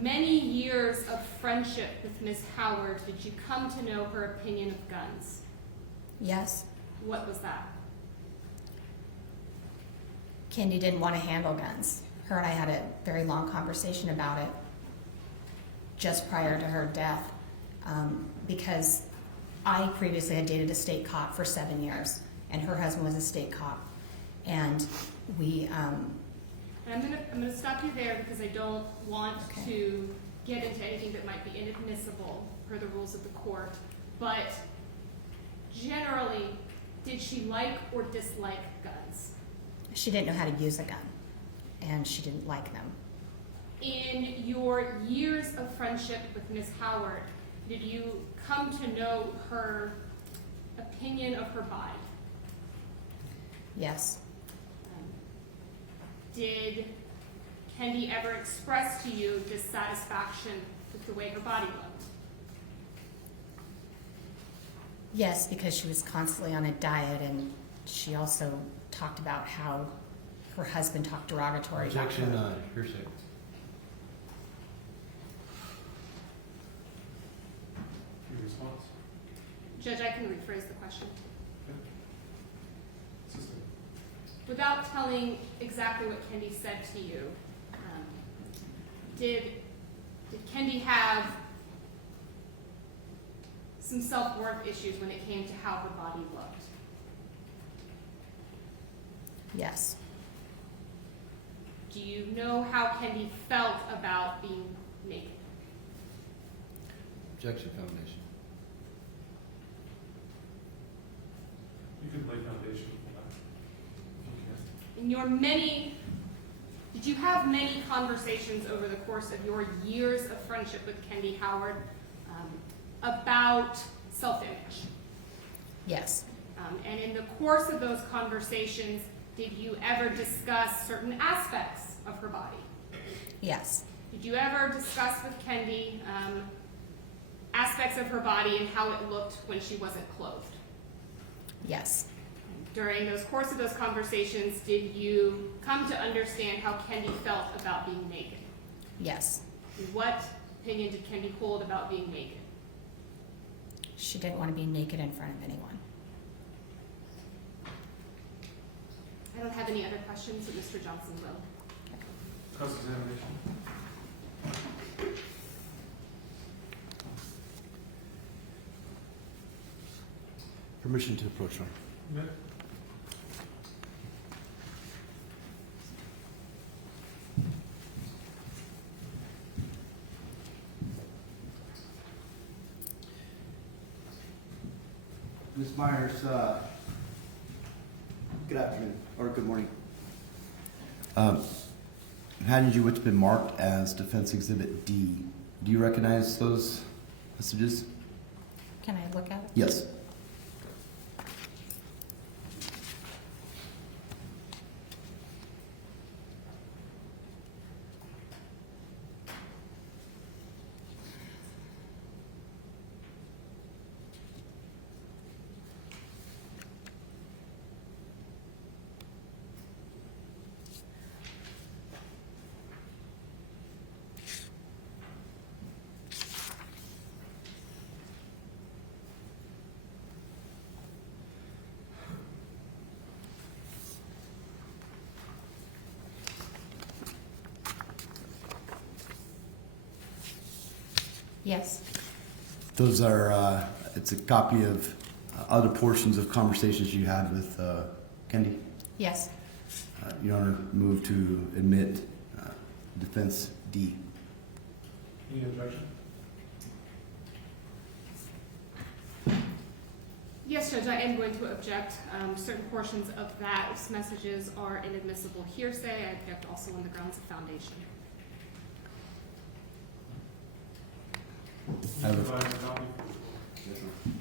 many years of friendship with Ms. Howard, did you come to know her opinion of guns? Yes. What was that? Kendy didn't want to handle guns. Her and I had a very long conversation about it just prior to her death, because I previously had dated a state cop for 7 years, and her husband was a state cop, and we. And I'm gonna stop you there because I don't want to get into anything that might be inadmissible per the rules of the court. But generally, did she like or dislike guns? She didn't know how to use a gun, and she didn't like them. In your years of friendship with Ms. Howard, did you come to know her opinion of her body? Yes. Did Kendy ever express to you dissatisfaction with the way her body looked? Yes, because she was constantly on a diet, and she also talked about how her husband talked derogatory about Objection, her. hearsay. Your response? Judge, I can rephrase the question. Okay. Assistant. Without telling exactly what Kendy said to you, did Kendy have some self-worth issues when it came to how her body looked? Yes. Do you know how Kendy felt about being naked? Objection, foundation. You can lay foundation for that. In your did you have many conversations over the course of your years of friendship with Kendy Howard about self-image? Yes. And in the course of those conversations, did you ever discuss certain aspects of her body? Yes. Did you ever discuss with Kendy aspects of her body and how it looked when she wasn't clothed? Yes. During those course of those conversations, did you come to understand how Kendy felt about being naked? Yes. What opinion did Kendy hold about being naked? She didn't want to be naked in front of anyone. I don't have any other questions, but Mr. Johnson will. Cross-examination. Permission to approach her. Okay. Ms. Myers, good afternoon, or good morning. Handed you what's been marked as Defense Exhibit D. Do you recognize those messages? Can I look at it? Yes. Yes. Those are, it's a copy of other portions of conversations you had with Kendy. Yes. Your Honor, move to admit Defense D. Any objection? Yes, Judge, I am going to object. Certain portions of those messages are inadmissible hearsay. I object also on the grounds of foundation. I have a- Provide a copy for the court. Yes, Your Honor.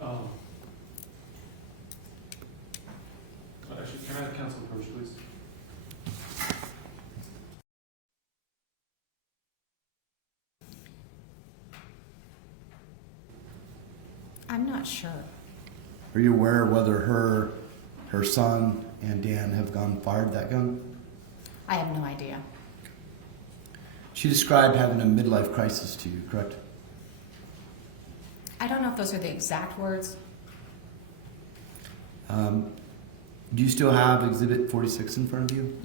Actually, can I have council approach, please? I'm not sure. Are you aware whether her son and Dan have fired that gun? I have no idea. She described having a midlife crisis to you, correct? I don't know if those are the exact words. Do you still have Exhibit 46 in front of you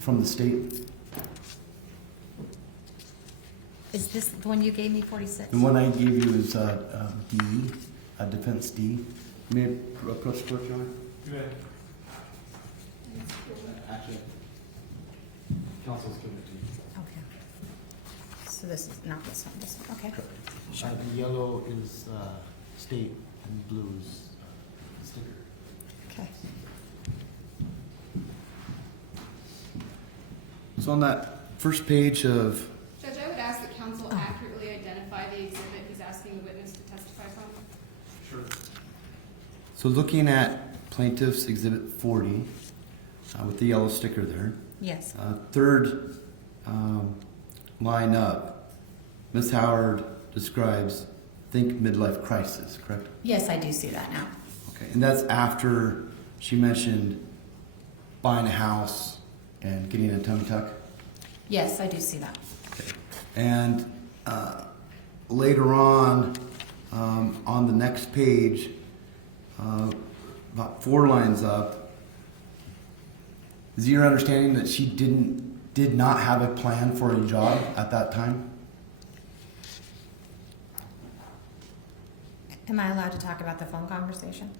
from the state? Is this the one you gave me, 46? The one I gave you is D, Defense D. May I approach the court, John? You may. Actually, council's giving it to you. Okay. So this is not this one, this one, okay. The yellow is state and blue is the sticker. Okay. So on that first page of, Judge, I would ask that counsel accurately identify the exhibit he's asking the witness to testify from. Sure. so looking at plaintiff's Exhibit 40 with the yellow sticker there, Yes. third line up, Ms. Howard describes think midlife crisis, correct? Yes, I do see that now. Okay, and that's after she mentioned buying a house and getting a tummy tuck. Yes, I do see that. Okay. And later on the next page, about 4 lines up, is your understanding that she did not have a plan for a job at that time? Am I allowed to talk about the phone conversation?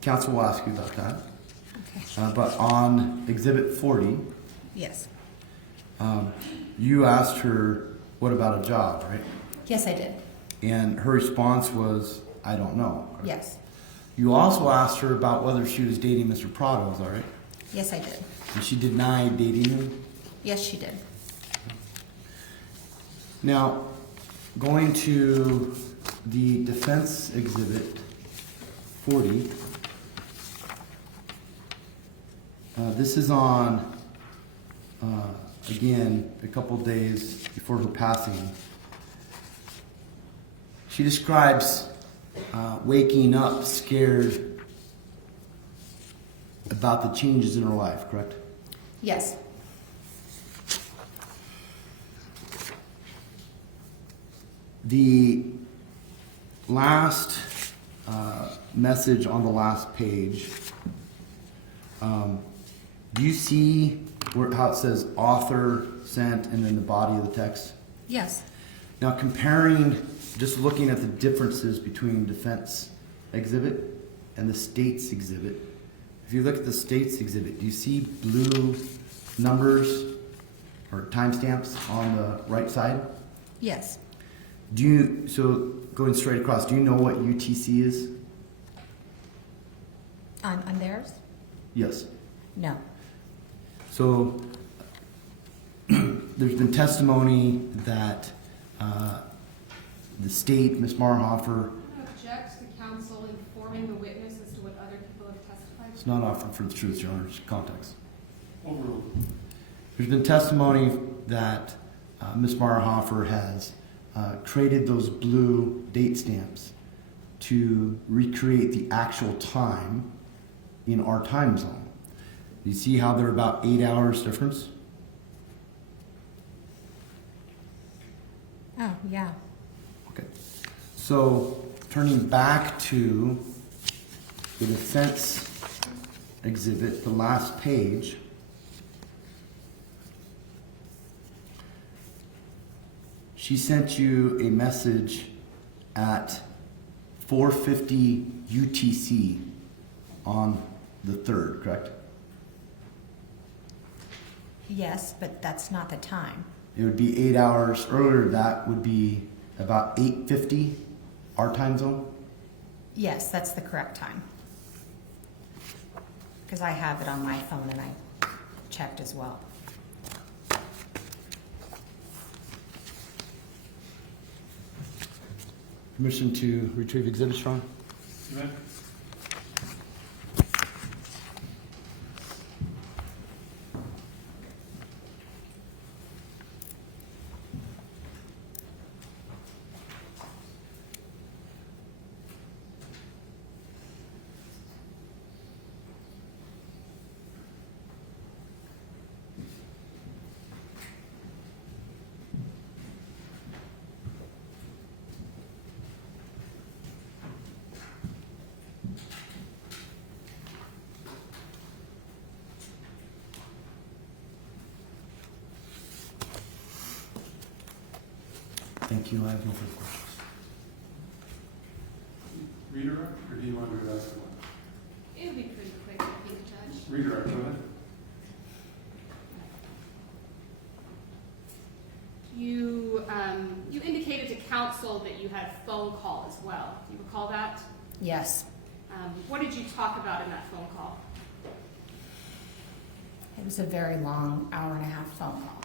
Council will ask you about that. Okay. But on Exhibit 40, Yes. you asked her, what about a job, right? Yes, I did. And her response was, I don't know. Yes. You also asked her about whether she was dating Mr. Prado, is that right? Yes, I did. And she denied dating him? Yes, she did. Now, going to the defense exhibit 40, this is on, again, a couple days before her passing. She describes waking up scared about the changes in her life, correct? Yes. The last message on the last page, do you see how it says author sent and then the body of the text? Yes. Now comparing, just looking at the differences between defense exhibit and the state's exhibit, if you look at the state's exhibit, do you see blue numbers or timestamps on the right side? Yes. So going straight across, do you know what UTC is? On theirs? Yes. No. So there's been testimony that the state, Ms. Marhofer, I'm going to object to counsel informing the witness as to what other people have testified. it's not offered for the truth, Your Honor's context. Overruled. There's been testimony that Ms. Marhofer has created those blue date stamps to recreate the actual time in our time zone. You see how they're about 8 hours difference? Oh, yeah. Okay. So turning back to the defense exhibit, the last page, she sent you a message at 4:50 UTC on the 3rd, correct? Yes, but that's not the time. It would be 8 hours earlier. That would be about 8:50 our time zone. Yes, that's the correct time. Because I have it on my phone and I checked as well. Permission to retrieve exhibits, Ron? You may. Thank you. I have no further questions. Redirect, or do you want to ask one? It would be pretty quick, I think, Judge. Redirect, go ahead. You indicated to counsel that you had a phone call as well. Do you recall that? Yes. What did you talk about in that phone call? It was a very long hour-and-a-half phone call.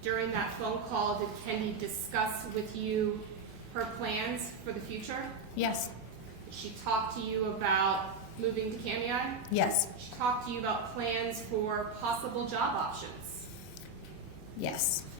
During that phone call, did Kendy discuss with you her plans for the future? Yes. Did she talk to you about moving to Kendy? Yes. She talked to you about plans for possible job options. Yes.